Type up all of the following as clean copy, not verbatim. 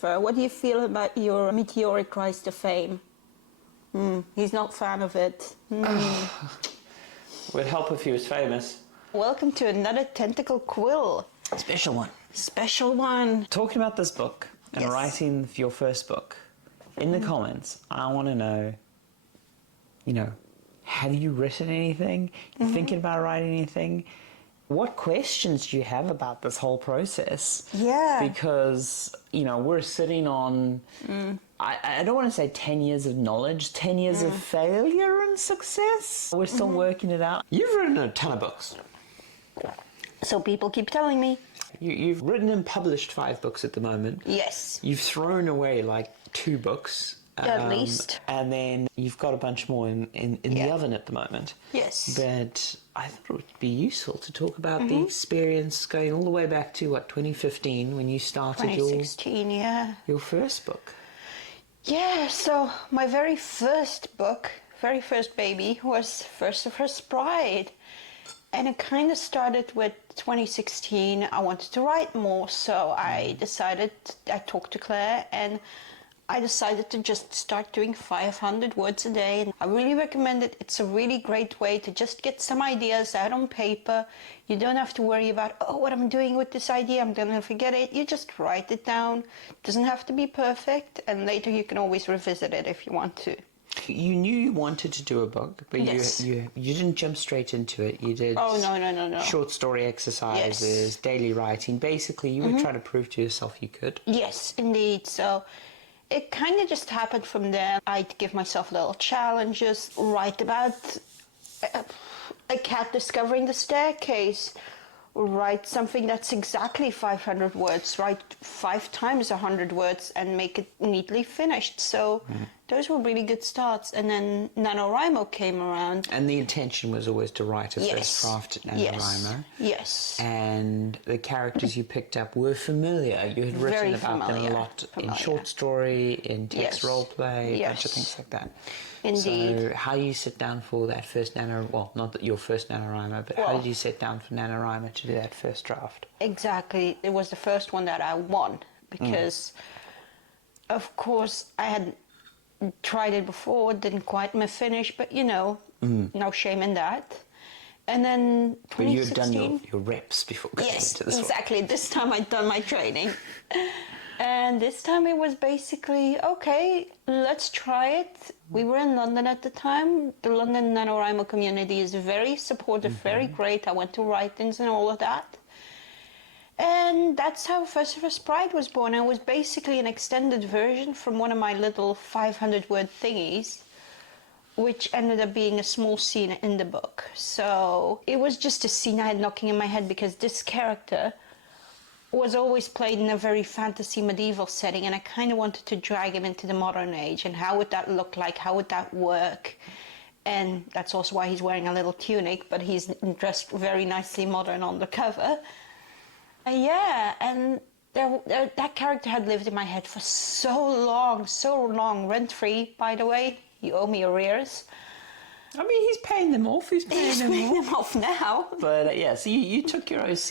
What do you feel about your meteoric rise to fame? He's not a fan of it. Would help if he was famous. Welcome to another tentacle quill. Special one. Special one. Talking about this book and writing your first book, in the comments, I want to know, have you written anything? Thinking about writing anything? What questions do you have about this whole process? Yeah. Because, we're sitting on, I don't want to say 10 years of knowledge, 10 years of failure and success. We're still working it out. You've written a ton of books. So people keep telling me. You've written and published 5 books at the moment. Yes. You've thrown away like 2 books. At least. And then you've got a bunch more in the oven at the moment. Yes. But I thought it would be useful to talk about the experience going all the way back to, 2015 when you started 2016, your first book. Yeah, so my very first book, very first baby, was Furcifer's Bride. And it kind of started with 2016. I wanted to write more, so I talked to Claire, and I decided to just start doing 500 words a day. And I really recommend it. It's a really great way to just get some ideas out on paper. You don't have to worry about, what I'm doing with this idea, I'm gonna forget it. You just write it down. It doesn't have to be perfect, and later you can always revisit it if you want to. You knew you wanted to do a book, but you didn't jump straight into it. You did no. short story exercises, daily writing. Basically, you were trying to prove to yourself you could. Yes, indeed. So it kind of just happened from there. I'd give myself little challenges, write about a cat discovering the staircase, write something that's exactly 500 words, write 5 times 100 words and make it neatly finished. So those were really good starts. And then NaNoWriMo came around. And the intention was always to write a first draft at NaNoWriMo. Yes. And the characters you picked up were familiar. You had written about them a lot in short story, in text role play, a bunch of things like that. Indeed. So how do you sit down for that first not that your first NaNoWriMo, but how did you sit down for NaNoWriMo to do that first draft? Exactly. It was the first one that I won because, of course, I had tried it before, didn't quite finish, but no shame in that. And then 2016... But you had done your reps before going into this one. Exactly. This time I'd done my training. And this time it was basically, okay, let's try it. We were in London at the time. The London NaNoWriMo community is very supportive, very great. I went to write-ins and all of that. And that's how Furcifer's Bride was born. It was basically an extended version from one of my little 500-word thingies, which ended up being a small scene in the book. So it was just a scene I had knocking in my head because this character was always played in a very fantasy medieval setting, and I kind of wanted to drag him into the modern age. And how would that look like? How would that work? And that's also why he's wearing a little tunic, but he's dressed very nicely modern on the cover. And that character had lived in my head for so long, rent-free, by the way. You owe me arrears. I mean, he's paying them off. He's paying them off now. But so you took your OC,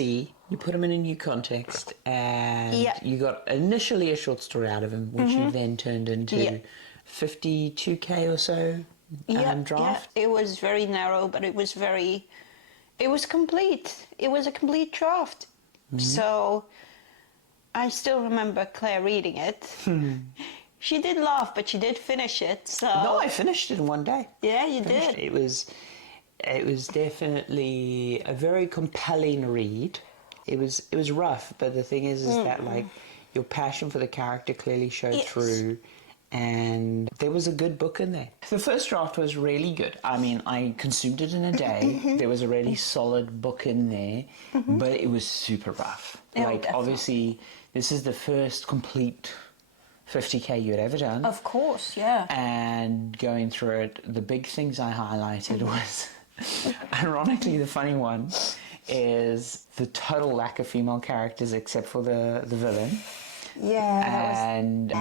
you put him in a new context, and you got initially a short story out of him, which you then turned into 52K or so draft. Yeah. It was very narrow, but it was complete. It was a complete draft. So I still remember Claire reading it. She did laugh, but she did finish it. So no, I finished it in one day. Yeah, you did. It was definitely a very compelling read. It was rough, but the thing is that your passion for the character clearly showed through, and there was a good book in there. The first draft was really good. I mean, I consumed it in a day. There was a really solid book in there, but it was super rough. Obviously, this is the first complete 50K you had ever done. Of course, yeah. And going through it, the big things I highlighted was, ironically, the funny one is the total lack of female characters except for the villain. Yeah. And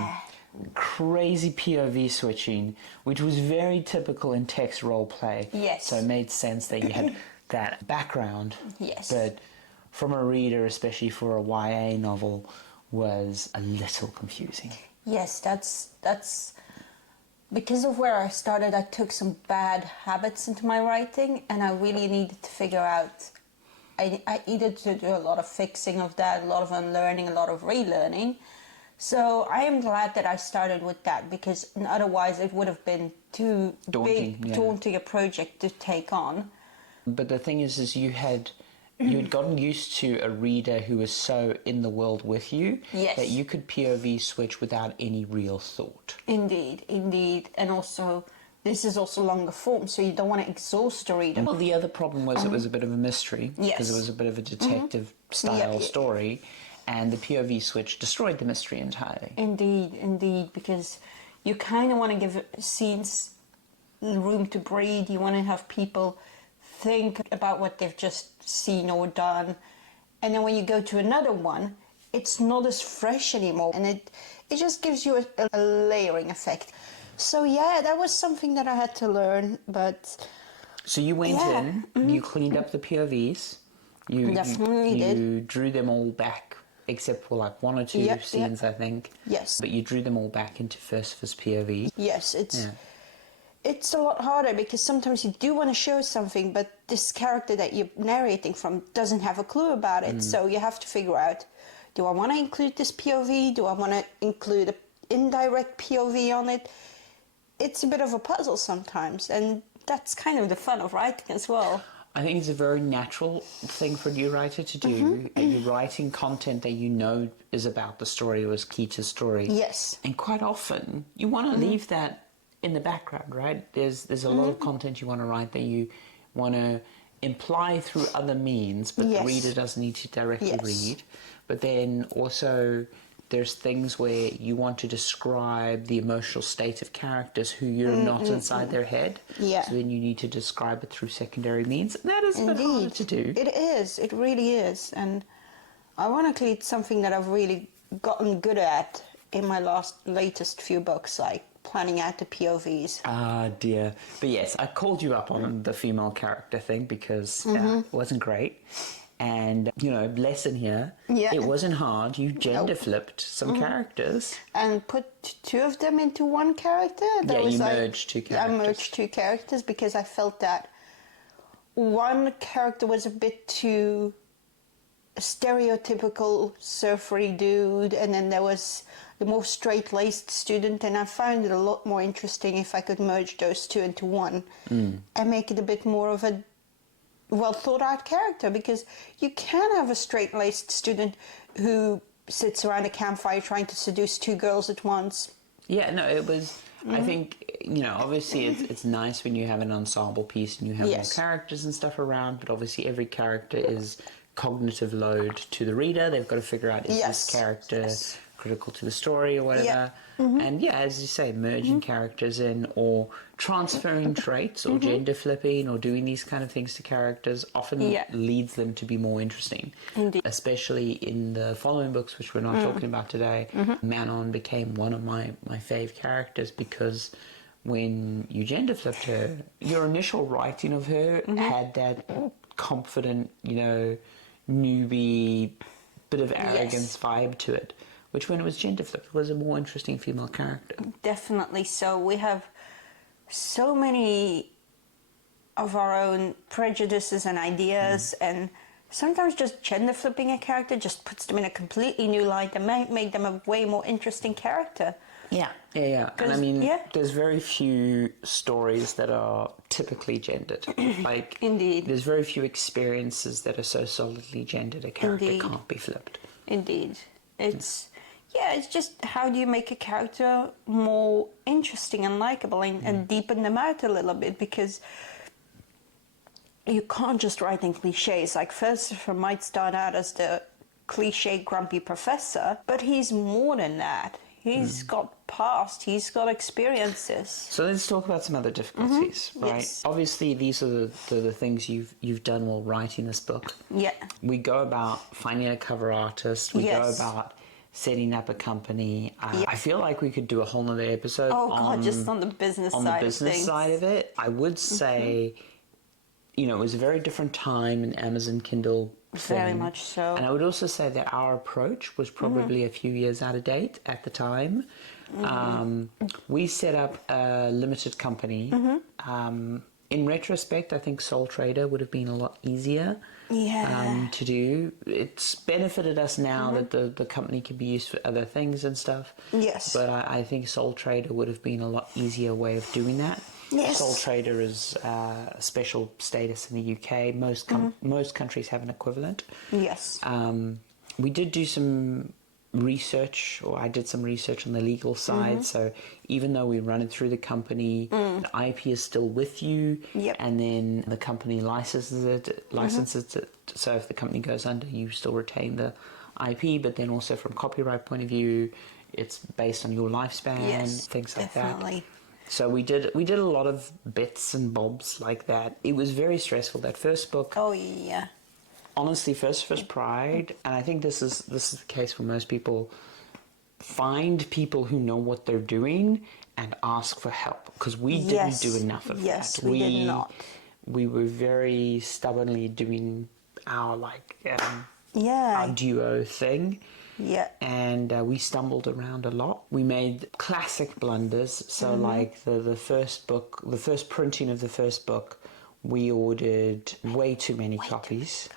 crazy POV switching, which was very typical in text role play. Yes. So it made sense that you had that background. Yes. But from a reader, especially for a YA novel, was a little confusing. Yes, that's because of where I started. I took some bad habits into my writing, and I really needed to figure out. I needed to do a lot of fixing of that, a lot of unlearning, a lot of relearning. So I am glad that I started with that, because otherwise it would have been too daunting a project to take on. But the thing is you'd gotten used to a reader who was so in the world with you that you could POV switch without any real thought. Indeed. And also, this is also longer form, so you don't want to exhaust the reader. Well, the other problem was it was a bit of a mystery, because it was a bit of a detective-style story, and the POV switch destroyed the mystery entirely. Indeed, because you kind of want to give scenes room to breathe. You want to have people think about what they've just seen or done, and then when you go to another one, it's not as fresh anymore, and it just gives you a layering effect. So yeah, that was something that I had to learn, but... So you went in, you cleaned up the POVs, you drew them all back, except for like one or two scenes, I think. Yes. But you drew them all back into Furcifer's POV. Yes, it's a lot harder, because sometimes you do want to show something, but this character that you're narrating from doesn't have a clue about it. So you have to figure out, do I want to include this POV? Do I want to include an indirect POV on it? It's a bit of a puzzle sometimes, and that's kind of the fun of writing as well. I think it's a very natural thing for a new writer to do. You're writing content that you know is about the story or is key to the story. Yes. And quite often, you want to leave that in the background, right? There's a lot of content you want to write that you want to imply through other means, but the reader doesn't need to directly read. But then also, there's things where you want to describe the emotional state of characters who you're not inside their head. Yeah. So then you need to describe it through secondary means. And that is a bit harder to do. It is. It really is. And ironically, it's something that I've really gotten good at in my latest few books, like planning out the POVs. Ah, dear. But yes, I called you up on the female character thing because it wasn't great. And, lesson here, it wasn't hard. You gender flipped some characters. And put two of them into one character. You merged two characters. I merged two characters because I felt that one character was a bit too stereotypical surfery dude, and then there was the more straight-laced student, and I found it a lot more interesting if I could merge those two into one and make it a bit more of a well-thought-out character, because you can have a straight-laced student who sits around a campfire trying to seduce two girls at once. Yeah, no, it was... I think, obviously it's nice when you have an ensemble piece and you have more characters and stuff around, but obviously every character is cognitive load to the reader. They've got to figure out, is this character critical to the story or whatever. And as you say, merging characters in, or transferring traits, or gender flipping, or doing these kind of things to characters often leads them to be more interesting. Indeed. Especially in the following books, which we're not talking about today. Manon became one of my fave characters because when you gender flipped her, your initial writing of her had that confident, newbie, bit of arrogance vibe to it, which when it was gender flipped was a more interesting female character. Definitely so. We have so many of our own prejudices and ideas, and sometimes just gender flipping a character just puts them in a completely new light and make them a way more interesting character. Yeah. And I mean, there's very few stories that are typically gendered. Like, Indeed. There's very few experiences that are so solidly gendered a character can't be flipped. Indeed. It's just how do you make a character more interesting and likable and deepen them out a little bit, because you can't just write in cliches. Like Furcifer might start out as the cliche grumpy professor, but he's more than that. He's got past, he's got experiences. So let's talk about some other difficulties, right? Yes. Obviously, these are the things you've done while writing this book. Yeah. We go about finding a cover artist. We go about setting up a company. I feel like we could do a whole nother episode just on the business side of it. I would say, it was a very different time in Amazon Kindle Very thing. much so. And I would also say that our approach was probably a few years out of date at the time. We set up a limited company. In retrospect, I think sole trader would have been a lot easier to do. It's benefited us now that the company can be used for other things and stuff. Yes. But I think sole trader would have been a lot easier way of doing that. Yes. Sole trader is a special status in the UK. Most countries have an equivalent. Yes. We did do some research, or I did some research on the legal side. So even though we run it through the company, the IP is still with you, and then the company licenses it. So if the company goes under, you still retain the IP. But then also from copyright point of view, it's based on your lifespan, things like definitely. that. So we did a lot of bits and bobs like that. It was very stressful. That first book. Oh yeah. Honestly, Furcifer's Pride, and I think this is the case for most people. Find people who know what they're doing and ask for help, because we didn't do enough of that. Yes, we did not. We were very stubbornly doing our our duo thing. Yeah. And we stumbled around a lot. We made classic blunders. So like the first book, the first printing of the first book, we ordered way too many copies.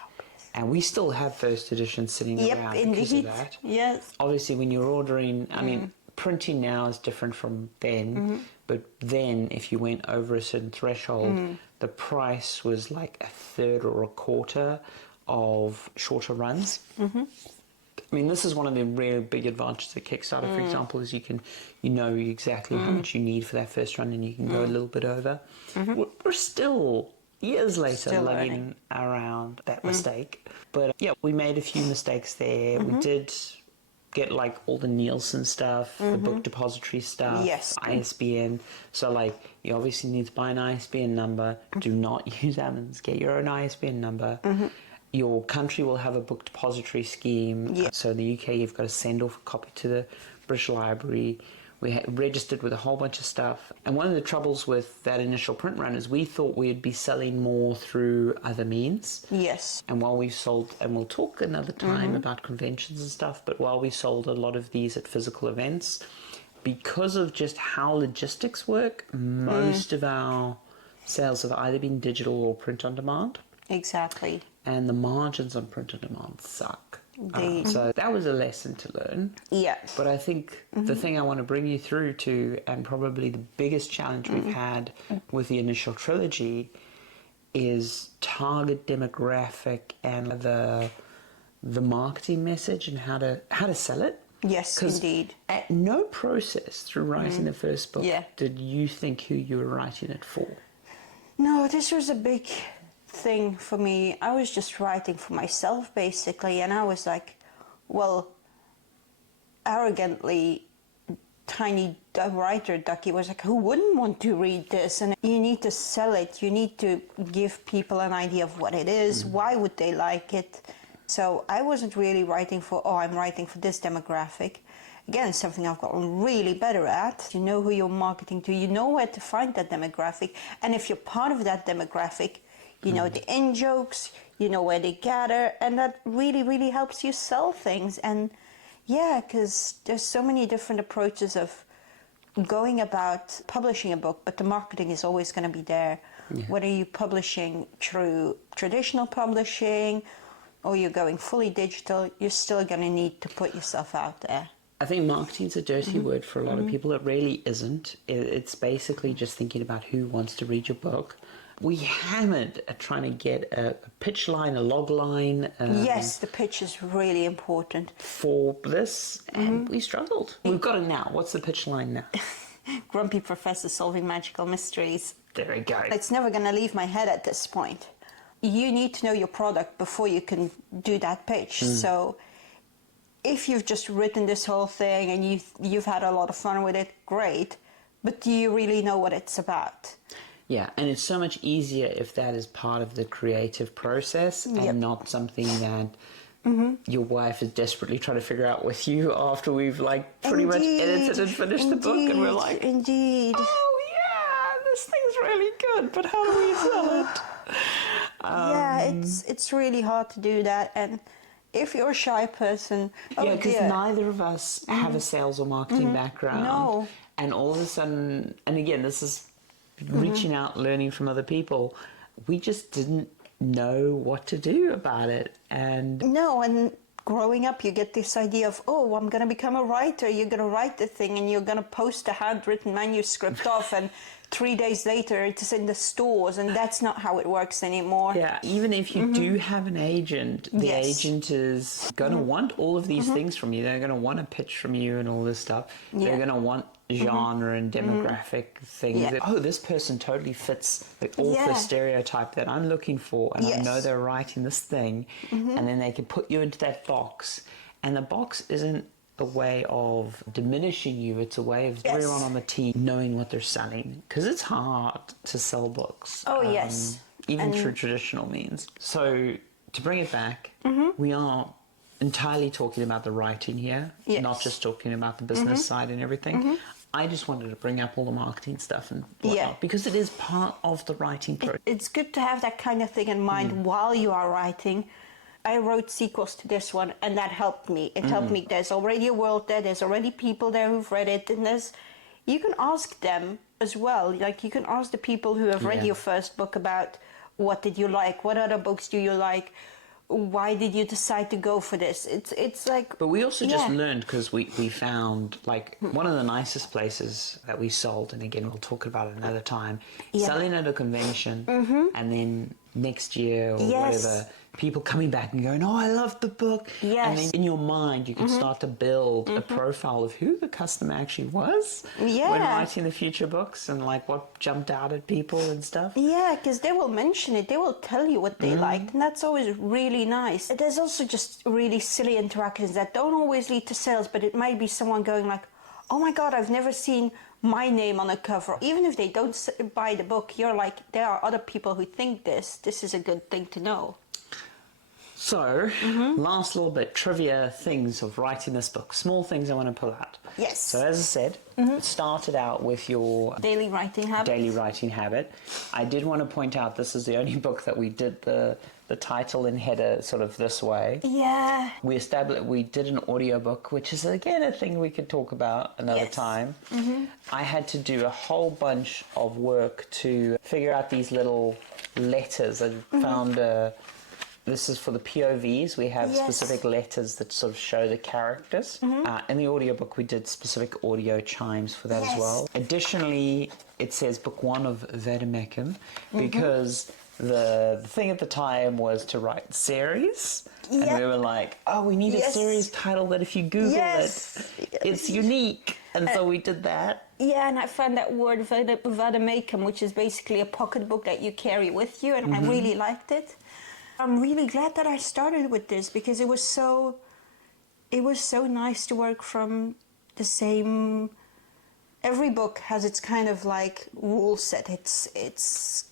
And we still have first editions sitting around because of that. Yes. Obviously, when you're ordering, I mean, printing now is different from then. But then, if you went over a certain threshold, the price was like a third or a quarter of shorter runs. I mean, this is one of the real big advantages of Kickstarter, for example, is you know exactly how much you need for that first run, and you can go a little bit over. We're still years later lugging around that mistake. But yeah, we made a few mistakes there. We did get like all the Nielsen stuff, the book depository stuff, ISBN. So like you obviously need to buy an ISBN number. Do not use Amazon's. Get your own ISBN number. Your country will have a book depository scheme. So in the UK, you've got to send off a copy to the British Library. We registered with a whole bunch of stuff. And one of the troubles with that initial print run is we thought we'd be selling more through other means. Yes. And while we sold, and we'll talk another time about conventions and stuff, but while we sold a lot of these at physical events, because of just how logistics work, most of our sales have either been digital or print on demand. Exactly. And the margins on print on demand suck. So that was a lesson to learn. Yeah. But I think the thing I want to bring you through to, and probably the biggest challenge we've had with the initial trilogy, is target demographic and the marketing message and how to sell it. Yes, indeed. At no process through writing the first book did you think who you were writing it for. No, this was a big thing for me. I was just writing for myself basically, and I was like, well, arrogantly, tiny writer Ducky was like, who wouldn't want to read this? And you need to sell it, you need to give people an idea of what it is, why would they like it? So I wasn't really writing for, I'm writing for this demographic. Again, something I've gotten really better at. You know who you're marketing to, you know where to find that demographic, and if you're part of that demographic, you know the in-jokes, you know where they gather, and that really, really helps you sell things. And yeah, because there's so many different approaches of going about publishing a book, but the marketing is always going to be there. Yeah. Whether you're publishing through traditional publishing or you're going fully digital, you're still going to need to put yourself out there. I think marketing's a dirty word for a lot of people. It really isn't. It's basically just thinking about who wants to read your book. We hammered at trying to get a pitch line, a log line. Yes, the pitch is really important. For this, and we struggled. We've got it now. What's the pitch line now? Grumpy Professor solving magical mysteries. There we go. It's never going to leave my head at this point. You need to know your product before you can do that pitch. So if you've just written this whole thing and you've had a lot of fun with it, great. But do you really know what it's about? Yeah, and it's so much easier if that is part of the creative process and not something that your wife is desperately trying to figure out with you after we've like pretty much edited and finished the book, and we're like, oh yeah, this thing's really good, but how do we sell it? Yeah, it's really hard to do that, and if you're a shy person, oh Yeah, because dear. neither of us have a sales or marketing background. No. And all of a sudden, and again, this is reaching out, learning from other people, we just didn't know what to do about it. And No, and growing up, you get this idea of, oh, I'm going to become a writer. You're going to write the thing and you're going to post a handwritten manuscript off, and 3 days later it's in the stores, and that's not how it works anymore. yeah, even if you do have an agent, the Yes. agent is going to want all of these things from you. They're going to want a pitch from you and all this stuff. They're going to want genre and demographic things. Yeah. Oh, this person totally fits the author stereotype that I'm looking for, and I know they're writing this thing, and then they can put you into that box, and the box isn't a way of diminishing you, it's a way of everyone on the team knowing what they're selling, because it's hard to sell books. Oh, yes. Even through traditional means. So to bring it back, we are entirely talking about the writing here, not just talking about the business side and everything. I just wanted to bring up all the marketing stuff and whatnot, because it is part of the writing process. It's good to have that kind of thing in mind while you are writing. I wrote sequels to this one, and that helped me. It helped me. There's already a world there. There's already people there who've read it, and you can ask them as well. Like, you can ask the people who have read your first book about, what did you like? What other books do you like? Why did you decide to go for this? It's like... But we also just learned, because we found, like, one of the nicest places that we sold, and again, we'll talk about it another time, selling at a convention, and then next year or whatever, people coming back and going, oh, I loved the book. Yes. And then in your mind, you can start to build a profile of who the customer actually was when writing the future books, and like what jumped out at people and stuff. Yeah, because they will mention it. They will tell you what they liked, and that's always really nice. There's also just really silly interactions that don't always lead to sales, but it might be someone going like, oh my God, I've never seen my name on a cover. Even if they don't buy the book, you're like, there are other people who think this. This is a good thing to know. So, last little bit, trivia things of writing this book. Small things I want to pull out. Yes. So as I said, it started out with your Daily writing habit. daily writing habit. I did want to point out this is the only book that we did the title and header sort of this way. Yeah. We did an audiobook, which is again a thing we could talk about another time. I had to do a whole bunch of work to figure out these little letters. I found this is for the POVs. We have specific letters that sort of show the characters. In the audiobook, we did specific audio chimes for that as well. Additionally, it says book 1 of Vademecum, because the thing at the time was to write series. And we were like, oh, we need a series title that if you Google it, it's unique. And so we did that. Yeah, and I found that word Vademecum, which is basically a pocketbook that you carry with you, and I really liked it. I'm really glad that I started with this, because it was so nice to work from the same. Every book has its kind of like rule set. It's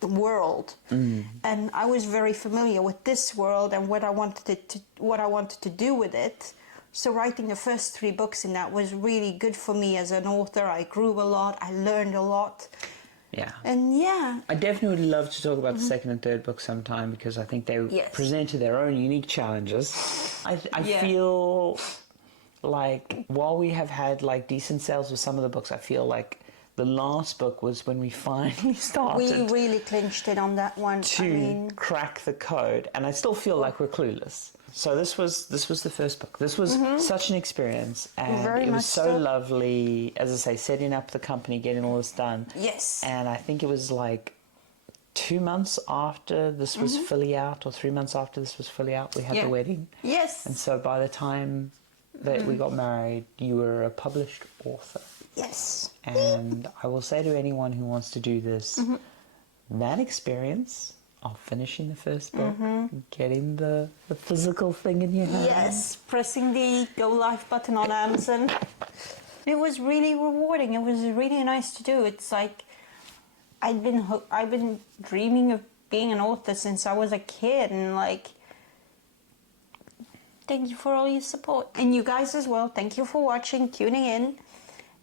the world, and I was very familiar with this world and what I wanted to do with it. So writing the first 3 books in that was really good for me as an author. I grew a lot. I learned a lot. Yeah. And I definitely would love to talk about the second and third book sometime, because I think they presented their own unique challenges. I feel like while we have had like decent sales with some of the books, I feel like the last book was when we finally started. We really clinched it on that one. To crack the code, and I still feel like we're clueless. So this was the first book. This was such an experience, and it was so lovely. As I say, setting up the company, getting all this done. Yes. And I think it was like 2 months after this was fully out, or 3 months after this was fully out, we had the wedding. Yes. And so by the time that we got married, you were a published author. Yes. And I will say to anyone who wants to do this, that experience of finishing the first book, getting the physical thing in your hand. Yes, pressing the go live button on Amazon. It was really rewarding. It was really nice to do. It's like I've been dreaming of being an author since I was a kid, and like, thank you for all your support. And you guys as well, thank you for watching, tuning in.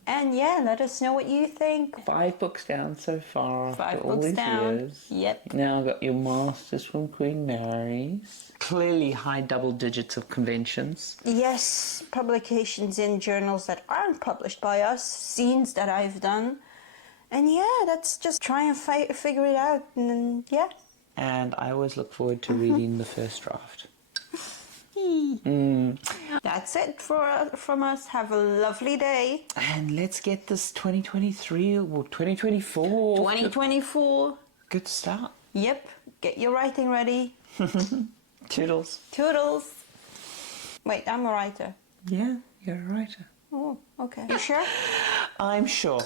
And yeah, let us know what you think. 5 books down so far after 5 all books these down. years. Yep. Now I've got your Masters from Queen Mary's. Clearly high double digits of conventions. Yes, publications in journals that aren't published by us, scenes that I've done. And yeah, let's just try and figure it out. And then, yeah. And I always look forward to reading the first draft. That's it from us. Have a lovely day. And let's get this 2023 or 2024. 2024. Good start. Yep. Get your writing ready. Toodles. Toodles. Wait, I'm a writer. Yeah, you're a writer. Oh, okay. You sure? I'm sure.